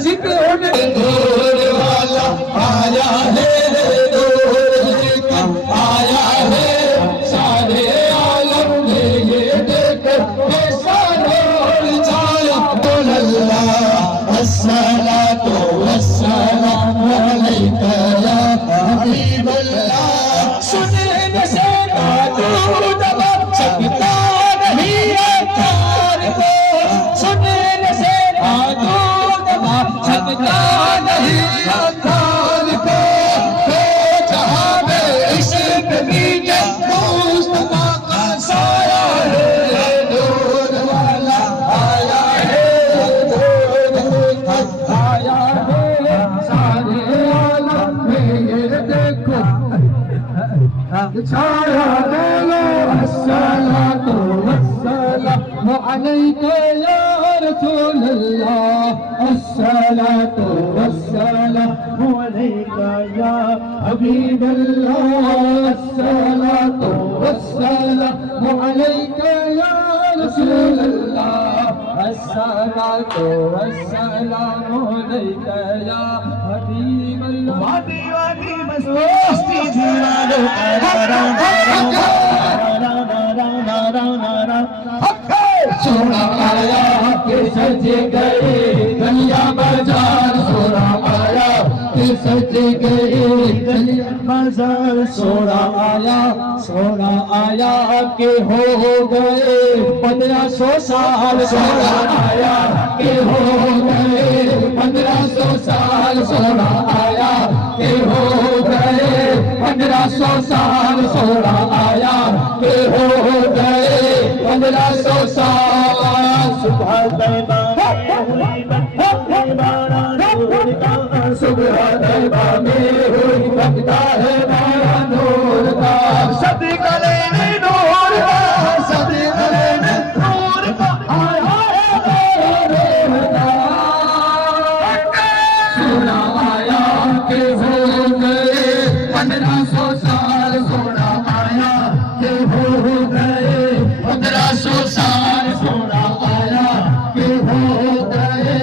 जिक्र होने दूर वाला आया है, दूर आया है, सारे आलम ने ये देख सारे जाया बोल अल्लाह अस्सलातु वस्सलामु अलैका या हबीब अल्लाह। सुनने से तू दबा सकता नहीं अतार को, सुनने से सकता नहीं अतार को, जहां में इश्क कीजिए मुस्तफा का साया है, दूर वाला आया है, दूर आया है, सारे आलम में ये देखो छाया बोलो अस्सलातु वस्सलामु अलैका या रसूल अल्लाह, अस्सलातु वस्सलामु अलैका या हबीब अल्लाह, अस्सलातु वस्सलामु अलैका या रसूल अल्लाह, अस्सलातु वस्सलामु अलैका या हबीब अल्लाह। वादी वादी मस्ती दीवानों सोना आया के सज गए गलिया बाजार, सोना आया के सज गए गलिया बाजार, सोना आया के हो गए 1500 साल, सोना आया के हो गए 1500 साल, सोना आया के हो गए 1500 साल, सोना आया के हो गए 1500 साल। सुबह तैबा में हुई बकता है माया नूर का, सदी गले में नूर का, सदी गले में नूर का आया है नूर का। सोना आया के हो गए 1500 साल, सोना आया के हो गए 1500 साल, सोना आया के हो गए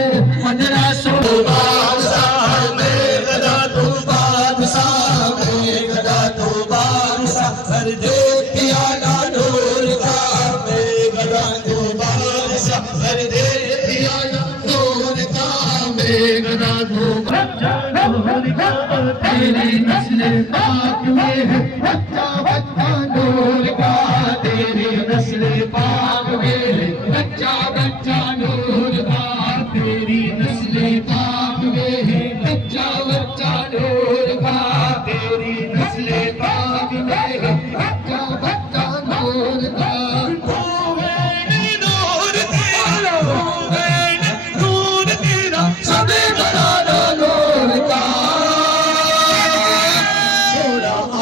1500 बादशाह में गदा तू बादशाह में गदा तू बादशाह, हर देख पियाला नूर का में गदा तू बादशाह, हर देख पियाला नूर का में गदा तू नूर का, तेरी नस्ल पाक में है बच्चा बच्चा नूर का, तेरी नस्ल पाक में है बच्चा बच्चा नूर का, तेरी नस्ल पाक में है बच्चा बच्चा नूर का, तेरी नस्ल पाक में है बच्चा बच्चा नूर का। नूर तेरा सबे बना नूर का,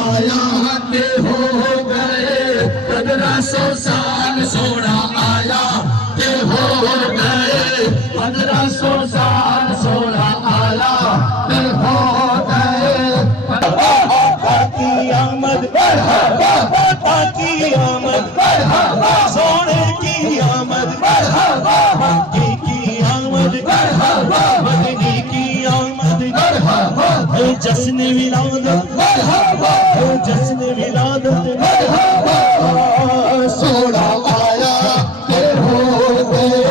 आया के हो गए 1500 साल, सोना आया के हो गए 1500 साल, सोना आया के हो गए। की आमद मरहबा, की आमद मरहबा, सोने की आमद मरहबा, मक्की की आमद मरहबा, मदनी की आमद मरहबा, जश्न विलादत मरहबा, जश्न विलादत मरहबा। सोना आया के हो गए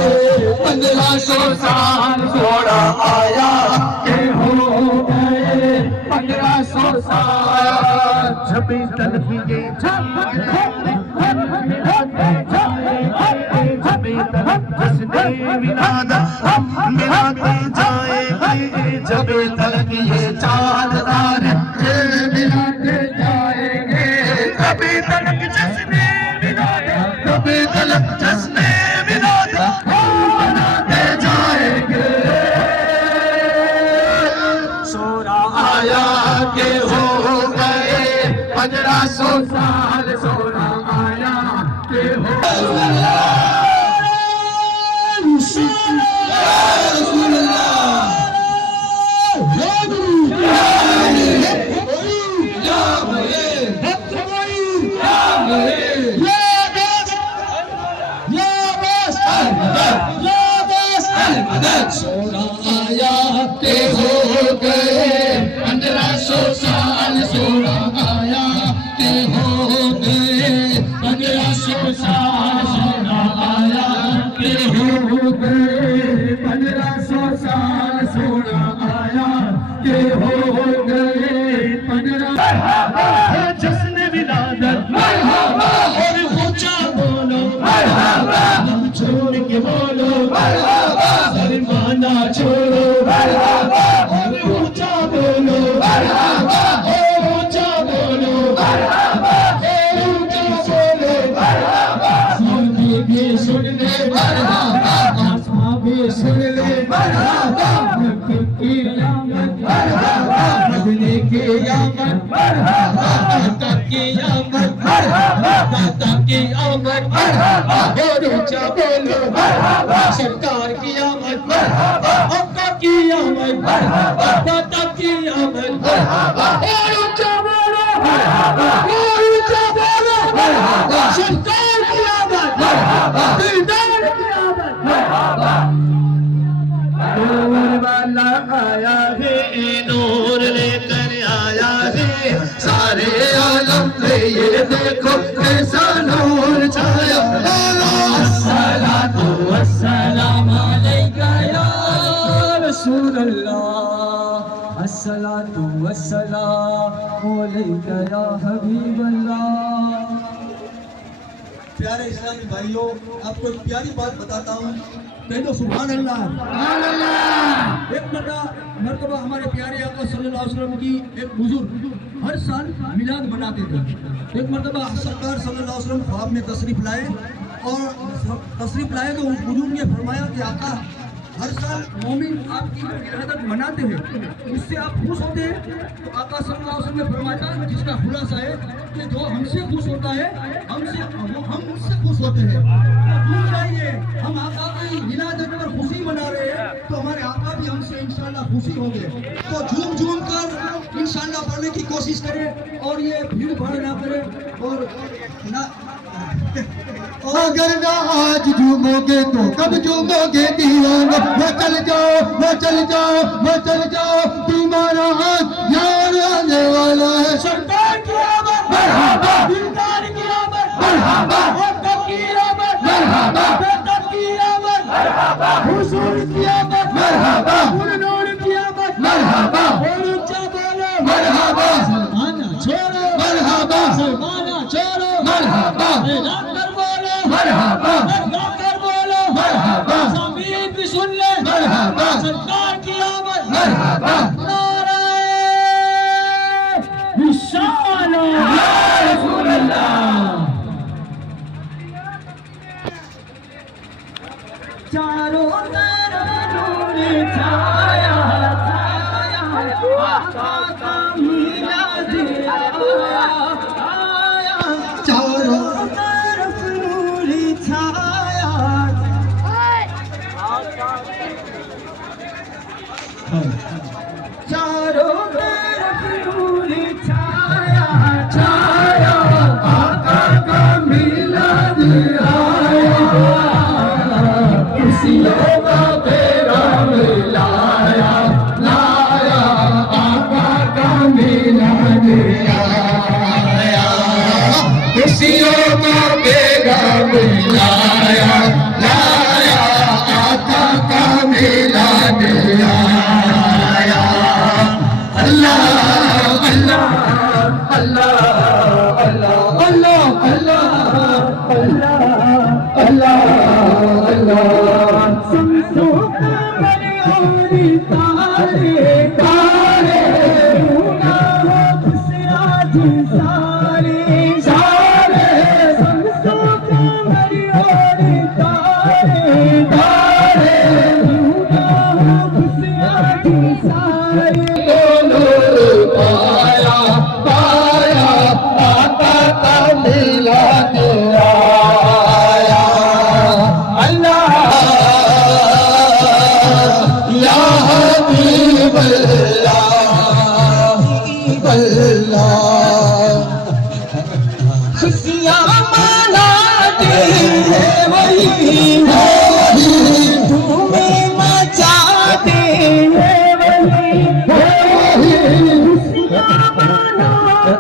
1500 साल, सोना आया के हो गए 1500 साल, छपी तलफिए छपी तलफ जश्न विलादत हम मिलाते जाएंगे, जब तलक ये चाँददार मिलाते जाएंगे, कभी तलक जश्न विलादत, कभी तलक जश्न विलादत मनाते जाएंगे। सोना आया के हो गए 1500 साल, सोना आया के हो सोना आया के हो गए 1500 साल सोना आया के हो गए 1500 साल सोना आया के हो गए 1500 जश्न विलादत मरहबा और ऊंचा बोलो मरहबा हम छोड़ के बोलो मरहबा शर्माना छोड़ो मरहबा और ऊंचा बोलो मरहबा ऊंचा बोलो मरहबा ऊंचा बोलो मरहबा सामने भी सुन ले मरहबा आसमां भी सुन ले मरहबा की आमद मरहबा मदीने की आमद मरहबा दाता की आमद मरहबा दाता की आमद मरहबा और ऊंचा बोलो मरहबा सरकार की आमद मरहबा आका की आमद मरहबा दाता की आमद मरहबा और ऊंचा बोलो मरहबा और ऊंचा बोलो मरहबा सरकार की आमद मरहबा दीदार की आमद मरहबा नूर वाला आया है नूर लेकर आया है सारे आलम पे ये देखो कैसा नूर छाया अस्सलातु वस्सलामु अलैका या रसूल अल्लाह अस्सलातु वस्सलामु अलैका या हबीब अल्लाह। प्यारे इस्लामी भाइयों, आपको एक प्यारी बात बताता हूँ, कह दो सुभान अल्लाह। एक मरतबा हमारे प्यारे आका सल्लल्लाहु अलैहि वसल्लम की एक बुजुर्ग हर साल मिलाद मनाते थे। एक मरतबा सरकार सल्लल्लाहु अलैहि वसल्लम ख्वाब में तशरीफ लाए तो उस बुजुर्ग ने फरमाया कि आका हर साल मोमिन आपकी विलादत मनाते हैं, उससे आप खुश होते हैं। तो आका सल्लल्लाहु अलैहि वसल्लम ने फरमाया जिसका खुलासा है कि जो हमसे खुश होता है हम उससे खुश होते हैं। तो चाहिए हम आका की विलादत पर खुशी मना रहे हैं तो हमारे आका भी हमसे इंशाल्लाह खुशी होंगे। तो झूम कर इंशाल्लाह पढ़ने की कोशिश करें और ये भीड़ भाड़ ना करें और ना अगर ना आज झूमोगे तो कब झूमोगे दीवाना वो चल जाओ तुम्हारा हाथ यार आने वाला है। सरकार की आमद मरहबा दिलदार की आमद मरहबा वक्त की आमद मरहबा बेदत की आमद मरहबा हुजूर की आमद मरहबा नूर की आमद मरहबा और ऊंचा बोलो मरहबा सलमाना छोड़ो मरहबा सलमाना छोड़ो मरहबा मरहबा कर बोलो मरहबा ज़मीन भी सुन ले मरहबा सरकार की आमद मरहबा नारे निशान या रसूल अल्लाह। चारों तरफ नूर छाया आका का मिलाद आया चारों चारों तरफ नूर छाया आका का मिलाद आया खुशियों का पैगाम लाया आका का मिलाद आया खुशियों का पैगाम लाया आका का मिलाद आया। अल्लाह अल्लाह अल्लाह अल्लाह अल्लाह अल्लाह अल्लाह अल्लाह अल्लाह सुनो मरियोरी तारे तारे ना हो खुशियाँ सारे सारे सुनो मरियोरी तारे तारे ना हो खुशियाँ सारे पाया आका का मिलाद आया। अल्लाह या हबीब अल्लाह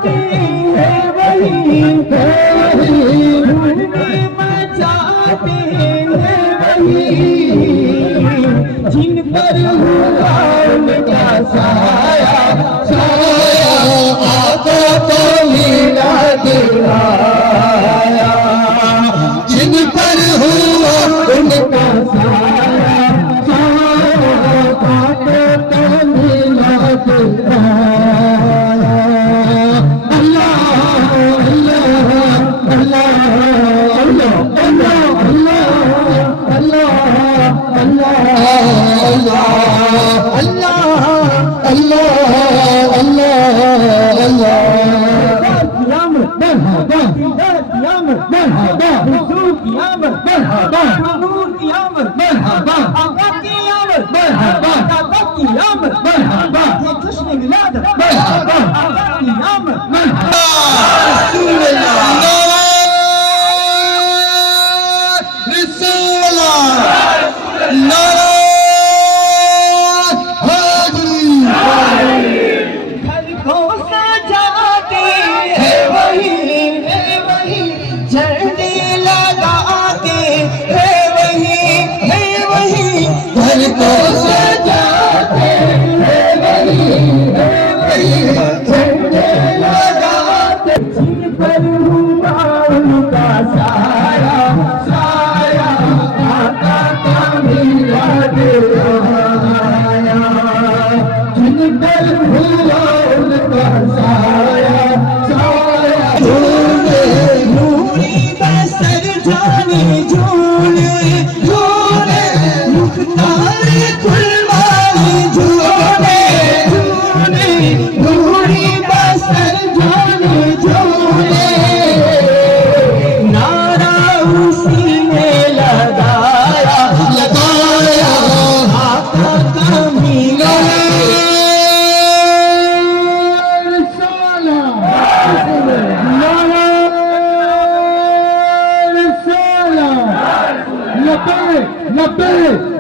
लगाते हैं वही मचाते हैं वही जिन पर हुआ उनका साया साया आका को मिला दिलाया जिन पर हुआ उनका साया साया आका को मिला दिलाया अल्लाह अल्लाह अल्लाह अल्लाह अल्लाह अल्लाह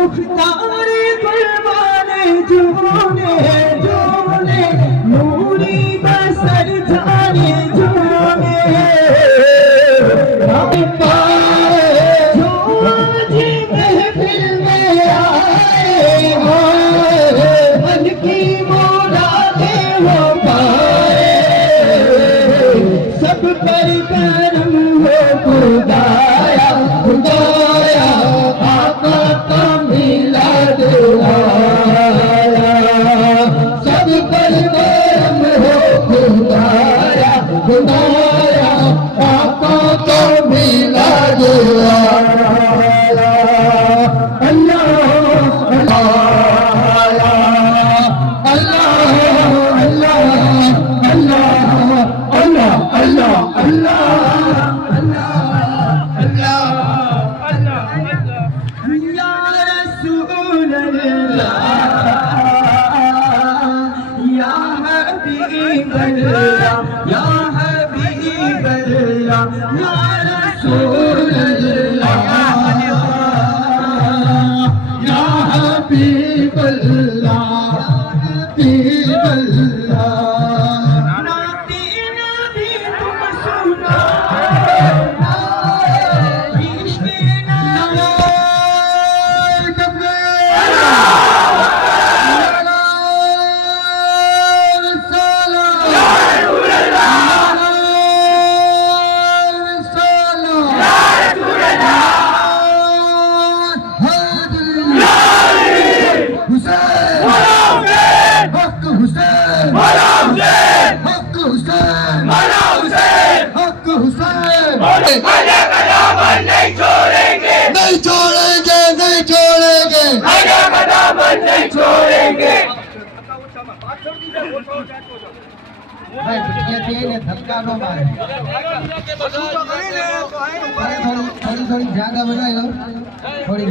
मुख्तार कुर्बाने जोने जोने नूरी बसर जाने जोने नहीं छोड़ेंगे नहीं छोड़ेंगे नहीं छोड़ेंगे नहीं छोड़ेंगे धक्का नो मारे थोड़ी जगह बनाई लो थोड़ी